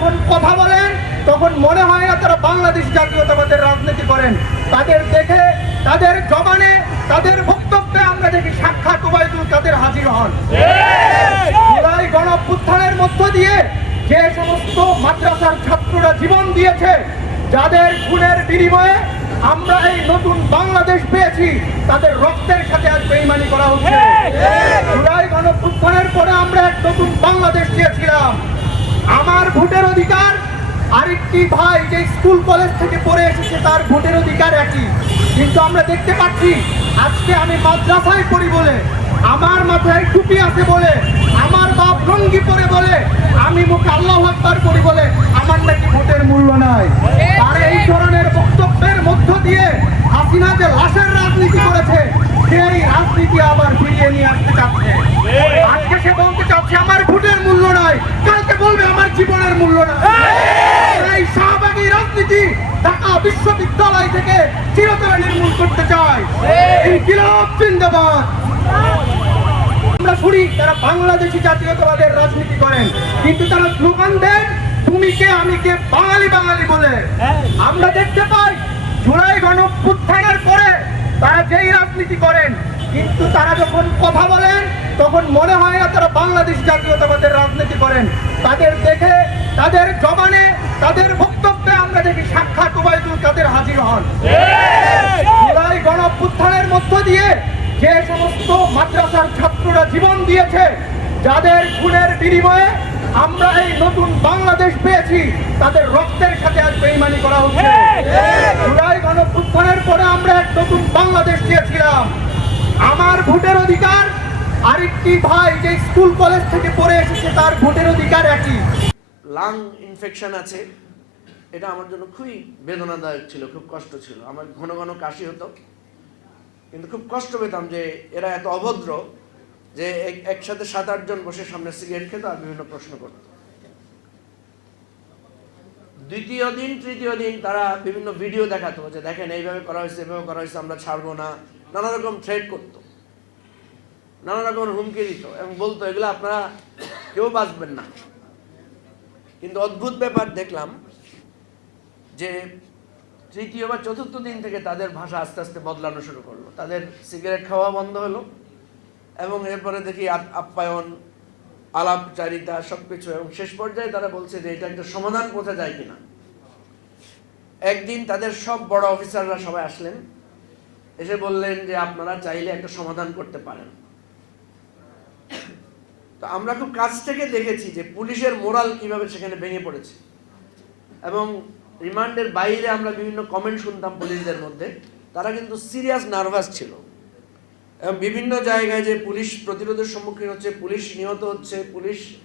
যখন কথা বলেন তখন মনে হয় না তারা বাংলাদেশ জাতীয়তাবাদের রাজনীতি করেন। তাদের দেখে তাদের জবানে তাদের বক্তব্যে আমরা দেখি সাক্ষাৎ উবায়দুল কাদের হাজির হন। জুলাই গণপুত্থানের মধ্য দিয়ে যে সমস্ত মাদ্রাসার ছাত্ররা জীবন দিয়েছে যাদের খুনের বিনিময়ে আমরা এই নতুন বাংলাদেশ পেয়েছি তাদের রক্তের সাথে আজ বেইমানি করা হচ্ছে জুলাই গণপুত্থানের পরে আমরা এক নতুন বাংলাদেশ চেয়েছিলাম আমার ভোটের অধিকার। আরেকটি ভাই যে স্কুল কলেজ থেকে পড়ে এসেছে, তার ভোটের অধিকার একই। কিন্তু আমরা দেখতে পাচ্ছি, আজকে আমি মাদ্রাসায় পড়ি বলে, আমার মাথায় টুপি আছে বলে, আমার বাপ লঙ্গি পরে বলে, আমি মুখে আল্লাহ আকবার করি বলে, আমার নাকি ভোটের মূল্য নাই। আর এই ধরনের বক্তব্যের মধ্য দিয়ে হাসিনা যে লাশের রাজনীতি করেছে, সেই রাজনীতি আবার ফিরিয়ে নিয়ে আসতে চাচ্ছে। আজকে সে বলতে চাচ্ছে, আমার ভোটের মূল্য নাই বলবে আমার জীবনের মূল্য না। এই! শাহবাগী রাজনীতি ঢাকা বিশ্ববিদ্যালয় থেকে চিরতরে নির্মূল করতে চায়। ইনকিলাব জিন্দাবাদ। আমরা শুনি তারা বাংলাদেশি জাতীয়তাবাদের রাজনীতি করেন কিন্তু তারা স্লোগান দেন তুমি কে আমি কে? বাঙালি বাঙালি বলে। আমরা দেখতে পাই জুলাই গণপুত্থানের পরে তারা যেই রাজনীতি করেন কিন্তু তারা যখন কথা বলেন তখন মনে হয় না তারা বাংলাদেশ জাতীয়তাবাদের রাজনীতি করেন। তাদের দেখে তাদের জবানে তাদের বক্তব্যে আমরা দেখি সাক্ষাৎ উবায়দুল কাদের হাজির হন। জুলাই গণপুত্থানের মধ্য দিয়ে যে সমস্ত মাদ্রাসার ছাত্ররা জীবন দিয়েছে যাদের খুনের বিনিময়ে আমরা এই নতুন বাংলাদেশ পেয়েছি তাদের রক্তের সাথে আজ বেইমানি করা হচ্ছে। জুলাই গণপুত্থানের পরে আমরা এক নতুন বাংলাদেশ চেয়েছিলাম আমার ভোটের অধিকার। আরেকটি ভাই যে স্কুল কলেজ থেকে পড়ে এসেছে, তার ভোটের অধিকার একই। লাং ইনফেকশন আছে। এটা আমার জন্য খুবই বেদনাদায়ক ছিল, খুব কষ্ট ছিল। আমার ঘন ঘন কাশি হতো। কিন্তু খুব কষ্ট পেতাম যে এরা এত অভদ্র যে এক- একসাথে সাত আটজন বসে সামনে সিগারেট খেত আর বিভিন্ন প্রশ্ন করত। দ্বিতীয় দিন, তৃতীয় দিন তারা বিভিন্ন ভিডিও দেখাতো যে দেখেন, এইভাবে করা হয়েছে এইভাবে করা হয়েছে, আমরা ছাড়বো না। নানা রকম থ্রেড করতো। নানা রকম হুমকি দিত এবং বলতো, এগুলো আপনারা কেউ বাঁচবেন না। কিন্তু অদ্ভুত ব্যাপার দেখলাম যে তৃতীয় বা চতুর্থ দিন থেকে তাদের ভাষা আস্তে আস্তে বদলানো শুরু করল। তাদের সিগারেট খাওয়া বন্ধ হলো এবং এরপরে দেখি আপ্যায়ন, আলাপচারিতা সব কিছু এবং শেষ পর্যায়ে তারা বলছে যে এটা একটা সমাধান কোথা যায় কিনা। একদিন তাদের সব বড় অফিসাররা সবাই আসলেন, এসে বললেন যে আপনারা চাইলে একটা সমাধান করতে পারেন। তো আমরা খুব কাছ থেকে দেখেছি যে পুলিশের মোরাল কীভাবে সেখানে ভেঙে পড়েছে। এবং রিমান্ডের বাইরে আমরা বিভিন্ন কমেন্ট শুনতাম পুলিশদের মধ্যে। তারা কিন্তু সিরিয়াস নার্ভাস ছিল। এবং বিভিন্ন জায়গায় যে পুলিশ প্রতিরোধের সম্মুখীন হচ্ছে, পুলিশ নিহত হচ্ছে, পুলিশ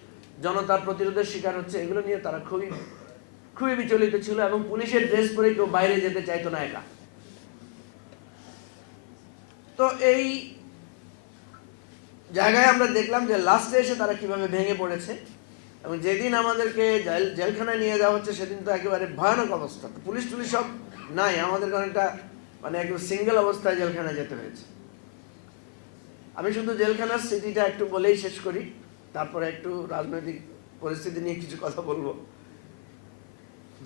জনতার প্রতিরোধের শিকার হচ্ছে, এগুলো নিয়ে তারা খুবই খুবই বিচলিত ছিল এবং পুলিশের ড্রেস পরে কেউ বাইরে যেতে চাইতো না একা। তো এই জায়গায় আমরা দেখলাম যে লাস্টে এসে তারা কীভাবে ভেঙে পড়েছে এবং যেদিন আমাদেরকে জেল, জেলখানায় নিয়ে যাওয়া হচ্ছে সেদিন তো একেবারে ভয়ানক অবস্থা। পুলিশ টুলিশ সব নাই আমাদেরকে অনেকটা মানে একদম সিঙ্গেল অবস্থায় জেলখানায় যেতে হয়েছে। আমি শুধু জেলখানার স্মৃতিটা একটু বলেই শেষ করি, তারপরে একটু রাজনৈতিক পরিস্থিতি নিয়ে কিছু কথা বলব।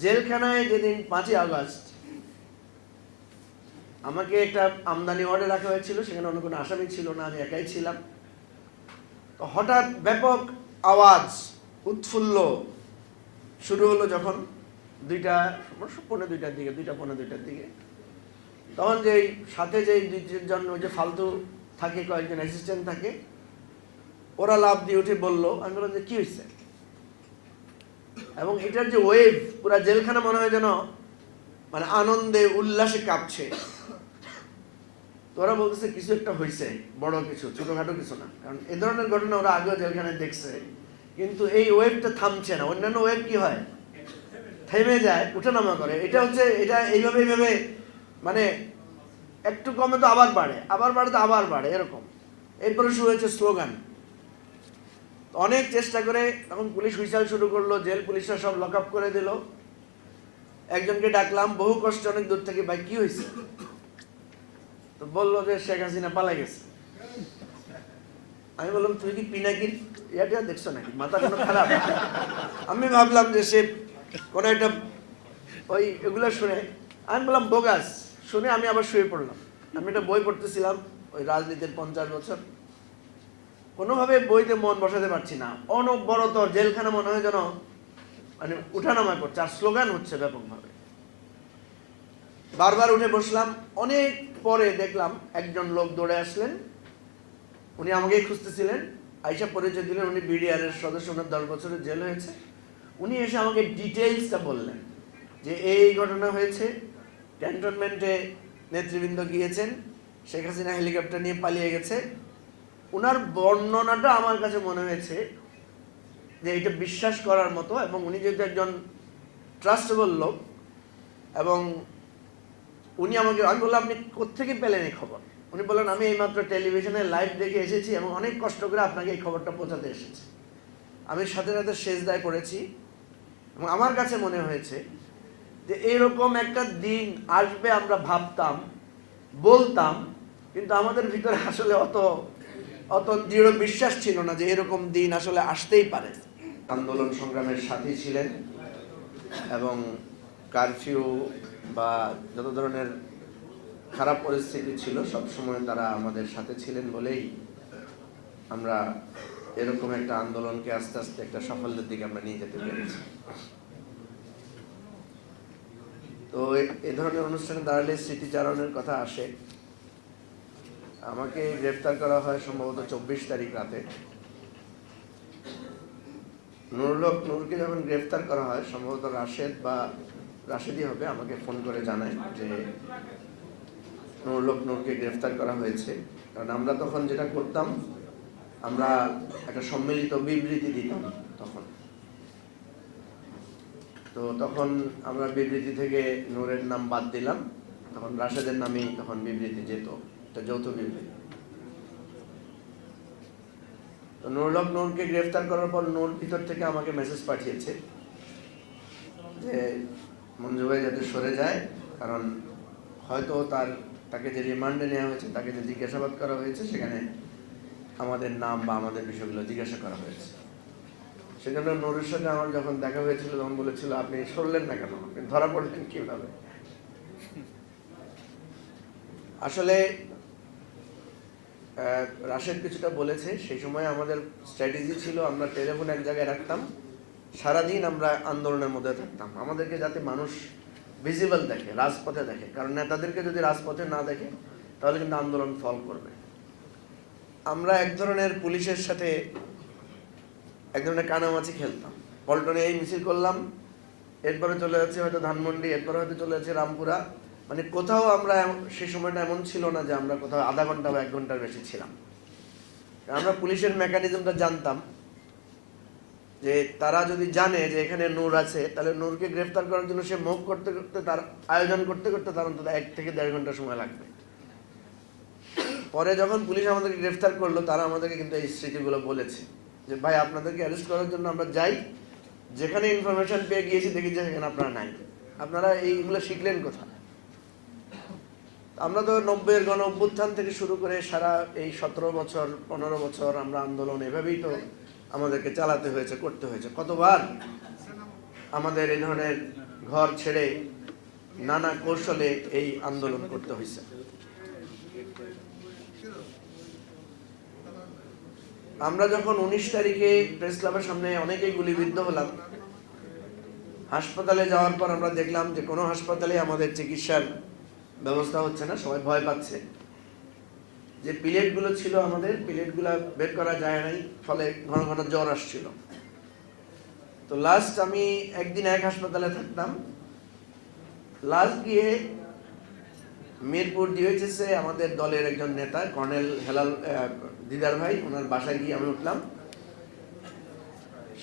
জেলখানায় যেদিন পাঁচই আগস্ট আমাকে একটা আমদানি ওয়ার্ডে রাখা হয়েছিল, সেখানে অন্য কোনো আসামি ছিল না, আমি একাই ছিলাম। হঠাৎ ব্যাপক আওয়াজ, উৎফুল্ল। শুরু হলো যখন দুইটা, পৌনে দুইটার দিকে, দুইটা, পৌনে দুইটার দিকে। তখন যেই সাথে যেই দুই তিনজন ওই যে ফালতু থাকে, কয়েকজন অ্যাসিস্ট্যান্ট থাকে, ওরা লাভ দিয়ে উঠে বলল, আমি বললাম যে, কী হয়েছে এবং এটার যে ওয়েভ পুরা জেলখানা মনে হয় যেন মানে আনন্দে, উল্লাসে কাঁপছে। তোরা বলতেছে কিছু একটা হয়েছে বড় কিছু, ছোটখাটো কিছু না। কারণ এ ধরনের ঘটনা ওরা আগেও জেলখানায় দেখছে। কিন্তু এই ওয়েবটা থামছে না। অন্যান্য ওয়েব কি হয়? থেমে যায়, উঠানামা করে। এটা হচ্ছে, এটা এইভাবে এইভাবে মানে একটু কমে তো আবার বাড়ে। আবার বাড়ে তো আবার বাড়ে, এরকম। এরপরে শুরু হয়েছে স্লোগান। অনেক চেষ্টা করে তখন পুলিশ হুইসাল শুরু করল, জেল পুলিশরা সব লক আপ করে দিল। একজনকে ডাকলাম, বহু কষ্ট, অনেক দূর থেকে, ভাই, কি হয়েছে তো বলল যে শেখ হাসিনা পালাই গেছে। আমি বললাম তুই কি পিনাকির ইয়াটা দেখছ নাকি? মাথা কোনো খারাপ? আমি ভাবলাম যে সে কোনো একটা ওই এগুলো শুনে, আমি বললাম, বোগাস। শুনে আমি আবার শুয়ে পড়লাম। আমি একটা বই পড়তেছিলাম, ওই রাজনীতির পঞ্চাশ বছর। কোনোভাবে বইতে মন বসাতে পারছি না। অনবরত জেলখানা মনে হয় যেন মানে উঠানামা করছে, আর স্লোগান হচ্ছে ব্যাপকভাবে। বারবার উঠে বসলাম, অনেক পরে দেখলাম একজন লোক দৌড়ে আসলেন। উনি আমাকেই খুঁজতেছিলেন। আইসা পরিচয় দিলেন, উনি বিডিআর এর সদস্য ওনার দশ বছরের জেল হয়েছে। উনি এসে আমাকে ডিটেইলসটা বললেন যে, এই ঘটনা হয়েছে। ক্যান্টনমেন্টে নেতৃবৃন্দ গিয়েছেন। শেখ হাসিনা হেলিকপ্টার নিয়ে পালিয়ে গেছে। ওনার বর্ণনাটা আমার কাছে মনে হয়েছে যে, এটা বিশ্বাস করার মতো এবং উনি যেহেতু একজন ট্রাস্টেবল লোক এবং উনি আমাকে, আমি বললাম, আপনি কোত্থেকে পেলেন এই খবর? উনি বললেন, আমি এইমাত্র টেলিভিশনে লাইভ দেখে এসেছি এবং অনেক কষ্ট করে আপনাকে এই খবরটা পৌঁছাতে এসেছি। আমি সাথে সাথে শেষ দায় করেছি এবং আমার কাছে মনে হয়েছে যে এরকম একটা দিন আসবে আমরা ভাবতাম, বলতাম, কিন্তু আমাদের ভিতরে আসলে অত অত দৃঢ় বিশ্বাস ছিল না যে এরকম দিন আসলে আসতেই পারে। আন্দোলন সংগ্রামের সাথী ছিলেন এবং কারফিউ বা যত ধরনের খারাপ পরিস্থিতি ছিল, সব সময় তারা আমাদের সাথে ছিলেন বলেই আমরা এরকম একটা আন্দোলনকে আস্তে আস্তে একটা সাফল্যের দিকে আমরা নিয়ে যেতে পেরেছি। তো এ- ধরনের অনুষ্ঠানে দাঁড়ালে স্মৃতিচারণের কথা আসে। আমাকে গ্রেফতার করা হয় সম্ভবত চব্বিশ তারিখ রাতে। নুরুলক নূরকে যখন গ্রেফতার করা হয়, সম্ভবত রাশেদ বা রাশেদই হবে, আমাকে ফোন করে জানায় যে নুরুলক নূরকে গ্রেফতার করা হয়েছে। কারণ আমরা তখন যেটা করতাম, আমরা একটা সম্মিলিত বিবৃতি দিতাম তখন। তো তখন আমরা বিবৃতি থেকে নূরের নাম বাদ দিলাম। তখন রাশেদের নামেই তখন বিবৃতি যেত এটা যৌথ বিবৃতি। তো নুরুলক নূরকে গ্রেফতার করার পর নূর ভিতর থেকে আমাকে মেসেজ পাঠিয়েছে যে মঞ্জু ভাই যাতে সরে যায়, কারণ হয়তো তার, তাকে যে রিমান্ডে নেওয়া হয়েছে, তাকে যে জিজ্ঞাসাবাদ করা হয়েছে, সেখানে আমাদের নাম বা আমাদের বিষয়গুলো জিজ্ঞাসা করা হয়েছে। সেজন্য নূরের সাথে আমার যখন দেখা হয়েছিল, তখন বলেছিল, আপনি সরলেন না কেন? আপনি ধরা পড়লেন কীভাবে? আসলে রাশেদ কিছুটা বলেছে, সেই সময় আমাদের স্ট্র্যাটেজি ছিল, আমরা টেলিফোন এক জায়গায় রাখতাম। সারাদিন আমরা আন্দোলনের মধ্যে থাকতাম। আমাদেরকে যাতে মানুষ ভিজিবল দেখে, রাজপথে দেখে। কারণ নেতাদেরকে যদি রাজপথে না দেখে, তাহলে কিন্তু আন্দোলন ফল করবে। আমরা এক ধরনের পুলিশের সাথে এক ধরনের কানামাছি খেলতাম। পল্টনে এই মিছিল করলাম, এরপরে চলে যাচ্ছে হয়তো ধানমন্ডি, এরপরে হয়তো চলে যাচ্ছে রামপুরা। মানে কোথাও আমরা সেই সময়টা এমন ছিল না যে আমরা কোথাও আধা ঘণ্টা বা এক ঘণ্টার বেশি ছিলাম। আমরা পুলিশের মেকানিজমটা জানতাম। যে তারা যদি জানে যে এখানে নূর আছে, তাহলে নূরকে গ্রেফতার করার জন্য সে মুখ করতে করতে তার আয়োজন করতে করতে তার অন্তত এক থেকে দেড় ঘণ্টা সময় লাগবে। পরে যখন পুলিশ আমাদেরকে গ্রেফতার করল, তারা আমাদেরকে কিন্তু এই স্মৃতিগুলো বলেছে যে, ভাই, আপনাদেরকে অ্যারেস্ট করার জন্য আমরা যাই। যেখানে ইনফরমেশন পেয়ে গিয়েছি, দেখি যে সেখানে আপনারা নাই। আপনারা এইগুলো শিখলেন কোথায়? আমরা তো নব্বইয়ের গণ অভ্যুত্থান থেকে শুরু করে সারা এই সতেরো বছর, পনেরো বছর আমরা আন্দোলন এভাবেই তো আমাদেরকে চালাতে হয়েছে, করতে হয়েছে। কতবার আমাদের এই ধরনের ঘর ছেড়ে নানা কৌশলে এই আন্দোলন করতে হয়েছে। আমরা যখন উনিশ তারিখে প্রেস ক্লাবের সামনে অনেকেই গুলিবিদ্ধ হলাম, হাসপাতালে যাওয়ার পর আমরা দেখলাম যে কোনো হাসপাতালে আমাদের চিকিৎসার ব্যবস্থা হচ্ছে না, সবাই ভয় পাচ্ছে। যে প্লেটগুলো ছিল আমাদের, প্লেটগুলো বের করা যায় নাই, ফলে ঘন ঘন জ্বর আসছিল। তো লাস্ট আমি একদিন এক হাসপাতালে থাকতাম। লাস্ট গিয়ে মিরপুর ডিওএইচএসে আমাদের দলের একজন নেতা, কর্নেল হেলাল দিদার ভাই, ওনার বাসায় গিয়ে আমি উঠলাম।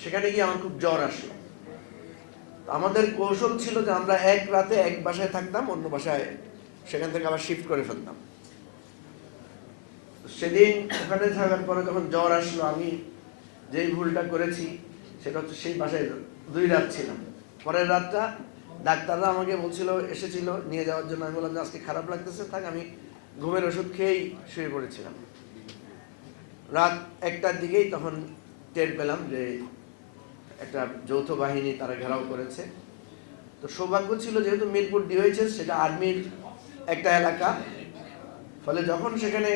সেখানে গিয়ে আমার খুব জ্বর আসলো। আমাদের কৌশল ছিল যে আমরা এক রাতে এক বাসায় থাকতাম, অন্য বাসায় সেখান থেকে আবার শিফট করে ফেলতাম। সেদিন ওখানে থাকার পরে যখন জ্বর আসলো, আমি যেই ভুলটা করেছি সেটা হচ্ছে সেই বাসায় দুই রাত ছিলাম। পরের রাতটা ডাক্তাররা আমাকে বলছিল, এসেছিল নিয়ে যাওয়ার জন্য। আমি বললাম, যে আজকে খারাপ লাগতেছে, থাক, আমি ঘুমের ওষুধ খেয়েই শুয়ে পড়েছিলাম। রাত একটার দিকেই তখন টের পেলাম যে একটা যৌথ বাহিনী তারা ঘেরাও করেছে। তো সৌভাগ্য ছিল, যেহেতু মিরপুর ডিওএইচএস সেটা আর্মির একটা এলাকা। ফলে যখন সেখানে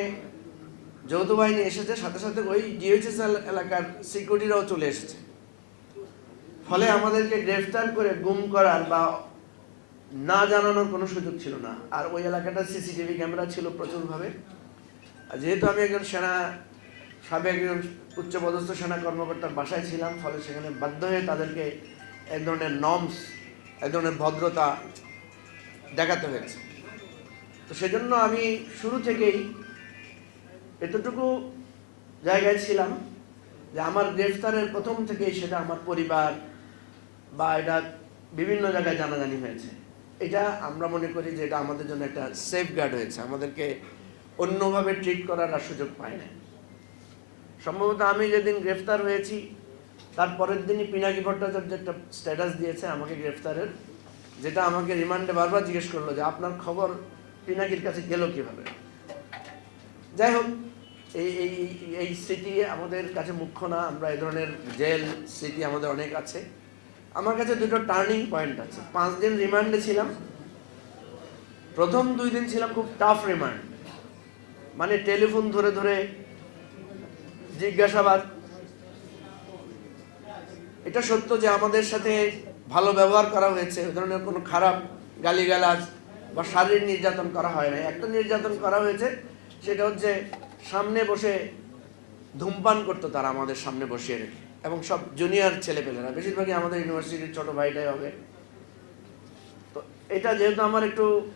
যৌথ বাহিনী এসেছে, সাথে সাথে ওই ডিওএইচএস এলাকার সিকিউরিটিরাও চলে এসেছে। ফলে আমাদেরকে গ্রেফতার করে গুম করার বা না জানানোর কোনো সুযোগ ছিল না। আর ওই এলাকাটা সিসিটিভি ক্যামেরা ছিল প্রচুরভাবে। যেহেতু আমি একজন সেনা, সাবেক একজন উচ্চপদস্থ সেনা কর্মকর্তার বাসায় ছিলাম, ফলে সেখানে বাধ্য হয়ে তাদেরকে এক ধরনের নর্মস এক ধরনের ভদ্রতা দেখাতে হয়েছে। তো সেজন্য আমি শুরু থেকেই এতটুকু জায়গায় ছিলাম যে আমার গ্রেফতারের প্রথম থেকেই সেটা আমার পরিবার বা এটা বিভিন্ন জায়গায় জানাজানি হয়েছে। এটা আমরা মনে করি যে এটা আমাদের জন্য একটা সেফ গার্ড হয়েছে। আমাদেরকে অন্যভাবে ট্রিট করার আর সুযোগ পায় না সম্ভবত আমি যেদিন গ্রেফতার হয়েছি, তার পরের দিনই পিনাকি ভট্টাচার্য একটা স্ট্যাটাস দিয়েছে আমাকে গ্রেফতারের, যেটা আমাকে রিমান্ডে বারবার জিজ্ঞেস করল যে আপনার খবর পিনাকির কাছে গেল কীভাবে? যাই হোক এই এই এই স্মৃতি আমাদের কাছে মুখ্য না, আমরা এই ধরনের জেল স্মৃতি আমাদের অনেক আছে। আমার কাছে দুটো টার্নিং পয়েন্ট আছে। পাঁচ দিন রিমান্ডে ছিলাম। প্রথম দুই দিন ছিলাম খুব টাফ রিমান্ড মানে টেলিফোন ধরে ধরে জিজ্ঞাসাবাদ। এটা সত্য যে আমাদের সাথে ভালো ব্যবহার করা হয়েছে ওই ধরনের কোনো খারাপ গালিগালাজ বা শারীরিক নির্যাতন করা হয় না একটা নির্যাতন করা হয়েছে সেটা হচ্ছে সামনে বসে ধূমপান করতো তারা আমাদের সামনে বসিয়ে রেখে। এবং সব জুনিয়র ছেলেপেলেরা, বেশিরভাগই আমাদের ইউনিভার্সিটির ছোট ভাইটাই হবে। তো এটা যেহেতু আমার একটু